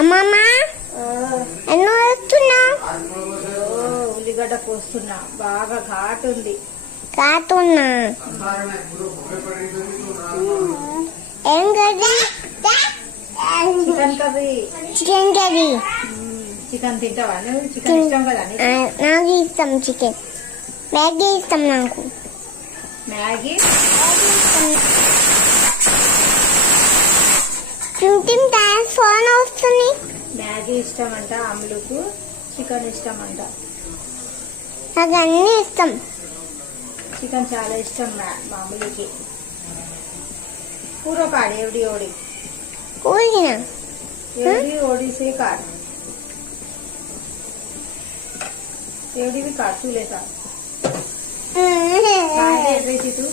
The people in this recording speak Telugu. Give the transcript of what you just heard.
అమ్మమ్మ ఎన్నో వేస్తున్నా ఉల్లిగడ్డ కోస్తున్నా, బాగా ఘాటు ఉంది. కాటున్నా ఏం curry? Chicken curry. Chicken curry. Chicken తింటావా నువ్వు? చికెన్ ఇష్టం కదా నీకు? నాకు ఇష్టం చికెన్. మ్యాగీ ఇష్టం నాకు. మ్యాగీ ఫోన్ వస్తుంది. మ్యాగీ ఇష్టం అంట అమ్ములకు, చికెన్ ఇష్టం అంట. నాకు అన్ని ఇష్టం. చికెన్ చాలా ఇష్టం మామూలుకి. पूरा काट एवढी ओढी कोई ना एवढी ओढी से काट, एवढी भी काट तू लेता काय तू